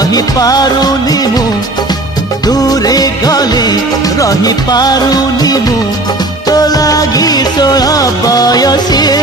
रही पारुनी मु दूरे गले रही पारुनी मु तो लागी 16 बयसी